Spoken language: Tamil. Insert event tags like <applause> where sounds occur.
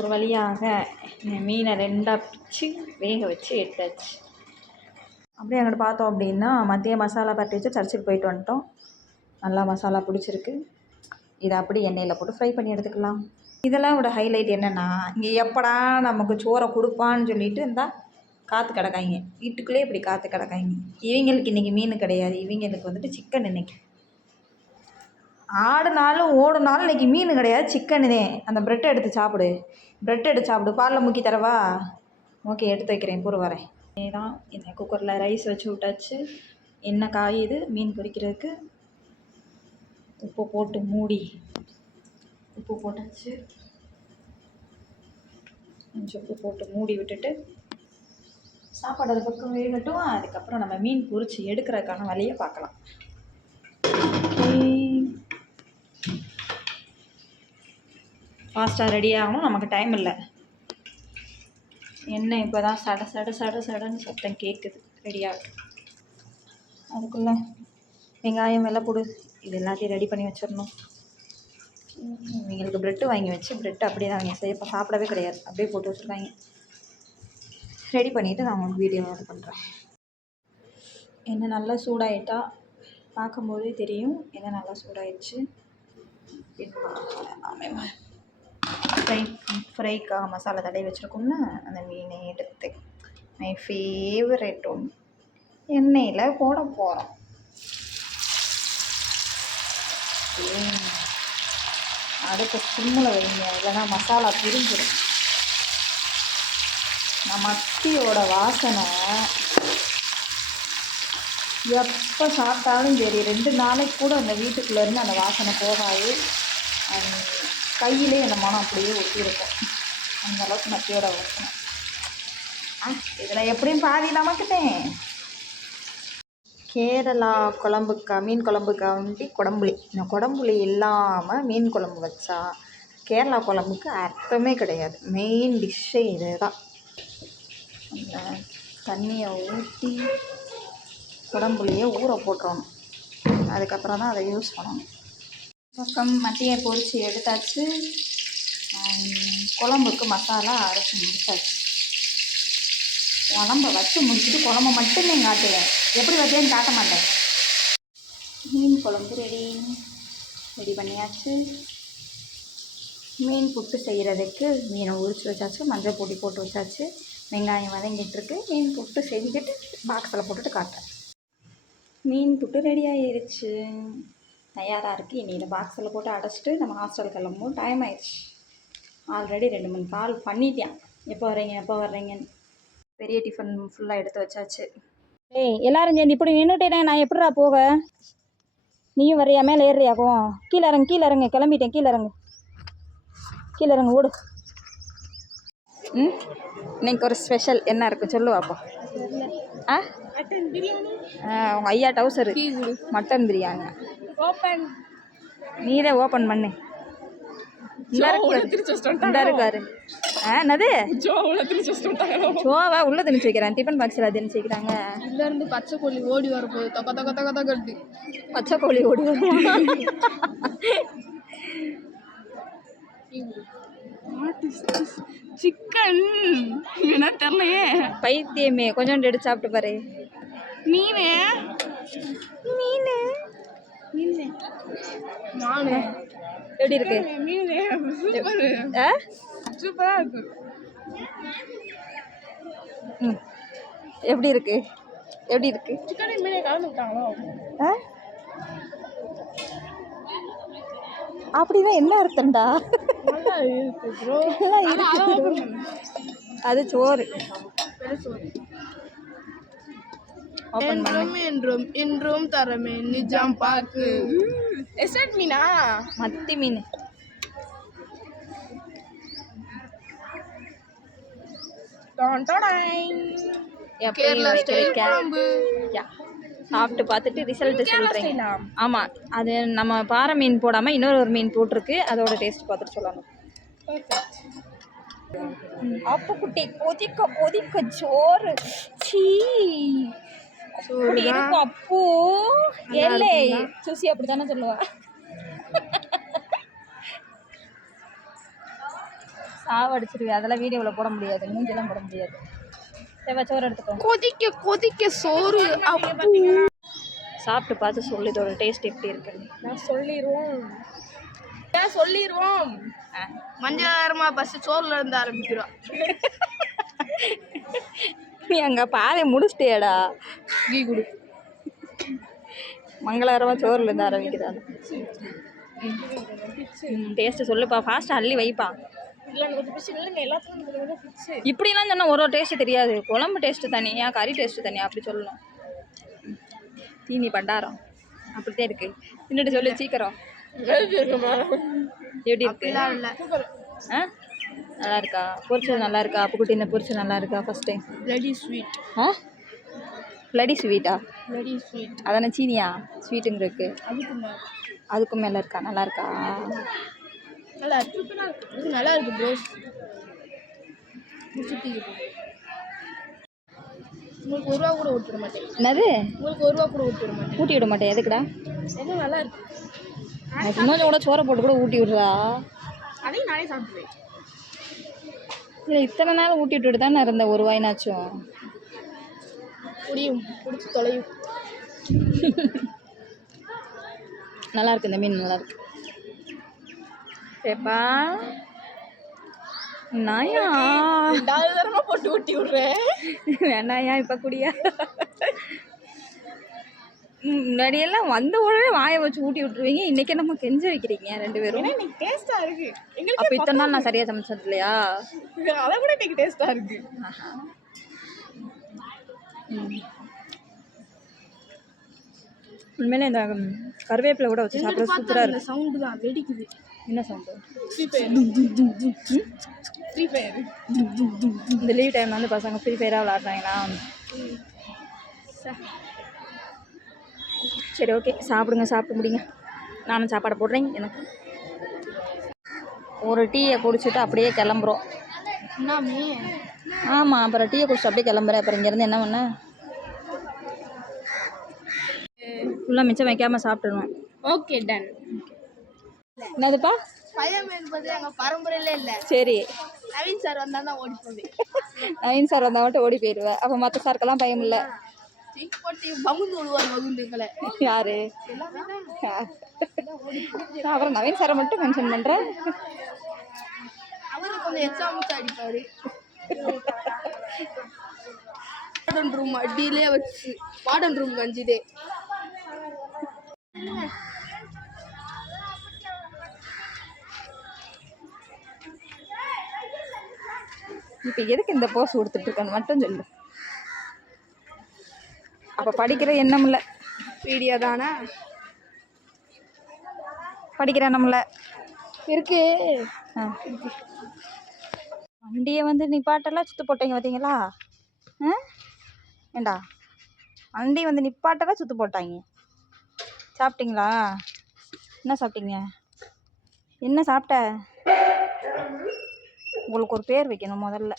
ஒரு வழியாக மீனை ரெண்டாக பிச்சு வேக வச்சு எடுத்தாச்சு. அப்படியே அங்கிட்டு பார்த்தோம் அப்படின்னா மதிய மசாலா பரட்டி வச்சு சர்ச்சுக்கு போயிட்டு வந்துட்டோம். நல்லா மசாலா பிடிச்சிருக்கு. இதை அப்படி எண்ணெயில் போட்டு ஃப்ரை பண்ணி எடுத்துக்கலாம். இதெல்லாம் விட ஹைலைட் என்னென்னா இங்கே எப்படா நமக்கு சோறை கொடுப்பான்னு சொல்லிட்டு இருந்தால் காற்று கிடக்காங்க வீட்டுக்குள்ளே இப்படி காற்று கிடக்காங்க இவங்களுக்கு இன்றைக்கி மீன் கிடையாது. இவங்களுக்கு வந்துட்டு சிக்கன் இன்றைக்கி ஆடுனாலும் ஓடுனாலும் இன்னைக்கு மீன் கிடையாது சிக்கனு தான் அந்த ப்ரெட்டை எடுத்து சாப்பிடு. ப்ரெட் எடுத்து சாப்பிடு. பாலில் முக்கி தரவா? ஓகே எடுத்து வைக்கிறேன். பொறு வரேன். தான் இந்த குக்கரில் ரைஸ் வச்சு விட்டாச்சு. எண்ணெய் காயுது. மீன் பொரிக்கிறதுக்கு உப்பு போட்டு மூடி. உப்பு போட்டாச்சு. கொஞ்சம் உப்பு போட்டு மூடி விட்டுட்டு சாப்பாடு அது பக்கம் வேகட்டும். அதுக்கப்புறம் நம்ம மீன் பொரிச்சு எடுக்கிறதுக்கான வழியை பார்க்கலாம். ஃபாஸ்ட்டாக ரெடி ஆகணும். நமக்கு டைம் இல்லை. எண்ணெய் இப்போ தான் சட சட சட சடன்னு சத்தம் கேட்குது ரெடி அதுக்குள்ளே வெங்காயம் போடு இது எல்லாத்தையும் ரெடி பண்ணி வச்சிடணும். இவங்களுக்கு ப்ரெட்டு வாங்கி வச்சு ப்ரெட்டு அப்படியே தான் அவங்க செய்ய சாப்பிடவே கிடையாது. அப்படியே போட்டு வச்சுருக்காங்க. ரெடி பண்ணிவிட்டு நான் உங்களுக்கு வீடியோ இது பண்ணுறேன் என்ன நல்லா சூடாயிட்டா பார்க்கும்போதே தெரியும். என்ன நல்லா சூடாயிடுச்சு. ஆமாம். ஃப்ரை ஃப்ரைக்காக மசாலா தடவி வச்சுருக்கோம்னா அந்த மீனை எடுத்து மை ஃபேவரட் ஒன்று எண்ணெயில் போட போகிறோம் அடுத்த சிம்மில் வைங்க இல்லைன்னா மசாலா பிரிஞ்சிடும். நான் மத்தியோட வாசனை எப்போ சாப்பிட்டாலும் சரி ரெண்டு நாளைக்கு கூட அந்த வீட்டுக்குள்ளேருந்து அந்த வாசனை போகாது. கையிலே அந்த மனம் அப்படியே ஒட்டியிருக்கும். அந்தளவுக்கு மத்தியோட வாசனை ஆ இதில் எப்படியும் பாதி நமக்குட்டேன் கேரளா குழம்புக்கா மீன் குழம்புக்கா வந்து குடம்புளி. இந்த குடம்புளி இல்லாமல் மீன் குழம்பு வச்சா கேரளா குழம்புக்கு அர்த்தமே கிடையாது. மெயின் டிஷ்ஷே இது தான் அந்த தண்ணியை ஊற்றி குடம்புளியை ஊற போட்டுறணும். அதுக்கப்புறம் தான் அதை யூஸ் பண்ணணும். பக்கம் மத்தியை பொரித்து எடுத்தாச்சு. குழம்புக்கு மசாலா அரைச்சி முடிச்சாச்சு. குழம்ப வச்சு முடிச்சுட்டு மட்டும் மீன் காட்டுவேன் எப்படி வச்சேன்னு காட்ட மாட்டேன். மீன் குழம்பு ரெடி. ரெடி பண்ணியாச்சு. மீன் புட்டு செய்கிறதுக்கு மீனை உரிச்சு வச்சாச்சு. மஞ்சள் பொடி போட்டு வச்சாச்சு. வெங்காயம் வதங்கிட்டுருக்கு மீன் புட்டு செஞ்சுட்டு பாக்ஸில் போட்டுட்டு காட்டுறேன். மீன் புட்டு ரெடி ஆயிருச்சு. தயாராக இருக்குது இனி இதை பாக்ஸில் போட்டு அடைச்சிட்டு நம்ம ஹாஸ்டல் கிளம்பும் டைம் ஆயிடுச்சு. ஆல்ரெடி ரெண்டு மூணு கால் பண்ணிட்டேன். எப்போ வர்றீங்க எப்போ வர்றீங்கன்னு. பெரிய டிஃபன் ஃபுல்லாக எடுத்து வச்சாச்சு. ஏய் எல்லாரும் சேர்ந்து இப்படி நின்றுட்டேனே நான் எப்படிடா போக? நீயும் வர்றியா? மேலே ஏறியாகும் கீழே இறங்கு கீழே இறங்கு. கிளம்பிட்டேன் கீழே இறங்கு. கீழே இறங்கு ஓடு. ம்? இன்னைக்கு ஒரு ஸ்பெஷல் என்ன இருக்குது சொல்லுவாப்பா. அப்போ ஆ? உங்கள் ஐயா டவுசரு மட்டன் பிரியாணி. ஓப்பன் நீ தான் ஓப்பன் பண்ணு இருக்காரு என்னது? சோவா உள்ள திணிச்சு வைக்கிறேன். டிஃபன் பாக்ஸில் திணிச்சு வைக்கிறாங்க. இருந்து பச்சை கோழி ஓடி வரப்போகுது. தக்க தக்க தக்க தக்கட்டு பச்சை கோழி ஓடி வருமா? சிக்கன் என்ன தெரியலையே. பைத்தியமே கொஞ்சோண்டு எடுத்து சாப்பிட்டு பாரு. மீனு? மீன். நானு எப்படி இருக்கு? மீனு சூப்பர் ஆ? சூப்பரா இருக்கு. ம். எப்படி இருக்கு? எப்படி இருக்கு? சிக்கன் மீனே கலந்து விட்டாங்களோ? ஆ? அப்படின்னா என்ன அர்த்தம்டா? அது சோறு. என்றும் என்றும் என்றும் தரமே நிஜம் பாக்கு. எஸ்எட் மீனா மத்தி மீன். கேரளா ஸ்டைல்? குழம்பு. யா. சாப்பிட்டு பார்த்துட்டு ரிசல்ட் கேரளா சொல்கிறீங்க ஸ்டைலா ஆமாம் அது நம்ம பாறை மீன் போடாமல் இன்னொரு ஒரு மீன் போட்டிருக்கு. அதோட டேஸ்ட் பார்த்துட்டு சொல்லணும். அப்பு குட்டி கொதிக்க கொதிக்க சோறு. சீ. அப்படி இருக்கும். அப்பு எல்லை சுசி அப்படித்தானே சொல்லுவா. சாவடிச்சிருவேன் அதெல்லாம் வீடியோவில் போட முடியாது. மூஞ்செல்லாம் போட முடியாது. சோறு எடுத்துக்கோ. கொதிக்க கொதிக்க சோறு. அப்பு. சாப்பிட்டு பார்த்து சொல்லு இதோட டேஸ்ட் எப்படி இருக்குன்னு. நான் சொல்லிடுவோம் ஏன் சொல்லிடுவோம் மஞ்சளாரமா பஸ் சோறுல இருந்து ஆரம்பிக்கிறோம். நீ அங்கே பாதை முடிச்சிட்டியாடா. கீ குடு. மங்களகரமாக சோறுலேருந்து ஆரம்பிக்கிறாங்க. ம் டேஸ்ட்டு சொல்லுப்பா. ஃபாஸ்ட்டாக அள்ளி வைப்பா. இல்லை எனக்கு பிடிச்சி இல்லைங்க எல்லாத்துக்கும் பிடிச்சி இப்படிலாம் சொன்னால் ஒரு ஒரு டேஸ்ட்டு தெரியாது. குழம்பு டேஸ்ட்டு தனியாக கறி டேஸ்ட்டு தனியாக அப்படி சொல்லணும். தீனி பண்டாரம் அப்படித்தான் இருக்கு. தின்னுட்டு சொல்லு சீக்கிரம். எப்படி இருக்கு? ஆ? நல்லா இருக்கா? பொரிச்சது நல்லா இருக்கா? அப்புக்குட்டின பொரிச்சது நல்லா இருக்கா ஃபஸ்ட் டைம் ரெடி ஸ்வீட் ஆ? லடி ஸ்வீட்டா ரெடி ஸ்வீட் அதானே சீனியா? ஸ்வீட்டுங்கிறதுக்கு அதுக்கு மேல. அதுக்கும் மேலே இருக்கா? நல்லா இருக்கா? நல்லா இருக்கு. இது நல்லா இருக்கு ப்ரோஸ் உங்களுக்கு ஒரு ரூபா கூட விட்டுற மாட்டேன். என்னது? உங்களுக்கு ஒரு ரூபா கூட விட்டுற மாட்டேன். ஊட்டி விட மாட்டேன். எதுக்குடா? ரொம்ப நல்லா இருக்கு. இன்னும் கூட சோறை போட்டு கூட ஊட்டி விடுறா. அதையும் நானே சாப்பிடுவேன் இல்லை இத்தனை நாள் ஊட்டி விட்டுட்டு தானே இருந்தேன். ஒரு வாய்னாச்சும். புரியும். பிடிச்சி தொலையும். <laughs> நல்லா இருக்கு இந்த மீன் நல்லா இருக்கு. ஏப்பா நாயா? ரெண்டாவது தரமா போட்டு ஊட்டி விடுறேன். வேணாயா இப்போ குடியா? முன்னாடியெல்லாம் வந்த உடனே வாயை வச்சு ஊட்டி விட்டுருவீங்க. இன்னைக்கு நம்ம கெஞ்ச வைக்கிறீங்க ரெண்டு பேரும். இன்னைக்கு டேஸ்டா இருக்கு. அப்போ இத்தனை நாள் நான் சரியாக சமைச்சது இல்லையா? அதை கூட இன்னைக்கு டேஸ்டா இருக்கு. உண்மையிலே இந்த கருவேப்பிலை கூட வச்சு சாப்பிட சூப்பராக இந்த இருக்கும் சவுண்டு தான் வெடிக்குது. என்ன சவுண்டு ஃப்ரீ ஃபயர் இந்த லீவ் டைமில் வந்து பசங்க ஃப்ரீ ஃபயராக விளாட்றாங்களா சரி ஓகே சாப்பிடுங்க சாப்பிட்டு முடிங்க. நானும் சாப்பாடு போடுறேன் எனக்கு. ஒரு டீயை குடிச்சிட்டு அப்படியே கிளம்புறோம். ஆமாம் அப்புறம் டீயை குடிச்சிட்டு அப்படியே கிளம்புறேன். அப்புறம் இங்கேருந்து என்ன பண்ண? ஃபுல்லாக மிச்சம் வைக்காமல் சாப்பிட்டுருவேன் ஓகே டன் என்னதுப்பா? பயம் என்பது எங்க பரம்பரையில இல்ல. சரி. நவீன் சார் வந்தா தான் ஓடி போவேன். நவீன் சார் வந்தால் மட்டும் ஓடி போயிடுவேன் அப்போ மற்ற சாருக்கெல்லாம் பயம் இல்லை. தூக்கி போட்டு பகுந்து விடுவார் யாரு? அப்புறம் நவீன் சாரை மட்டும் மென்ஷன் பண்ணுறேன் அவரு கொஞ்சம் எக்ஸாம் அடிப்பாரு. பாடன் ரூம் அடியிலே வச்சு பாடன் ரூம் கஞ்சிதே. இப்போ எதுக்கு இந்த போஸ் கொடுத்துட்ருக்கேன்னு மட்டும் சொல்லு. அப்போ படிக்கிற எண்ணம் இல்லை வீடியோ தானா? படிக்கிற எண்ணம்ல. இருக்கு. வண்டியை வந்து நிப்பாட்டெல்லாம் சுற்று போட்டீங்க பார்த்தீங்களா ஏண்டா? வண்டி வந்து நிப்பாட்டெல்லாம் சுற்று போட்டாங்க. சாப்பிட்டீங்களா? என்ன சாப்பிட்டீங்க? என்ன சாப்பிட்ட? உங்களுக்கு ஒரு பேர் வைக்கணும் முதல்ல.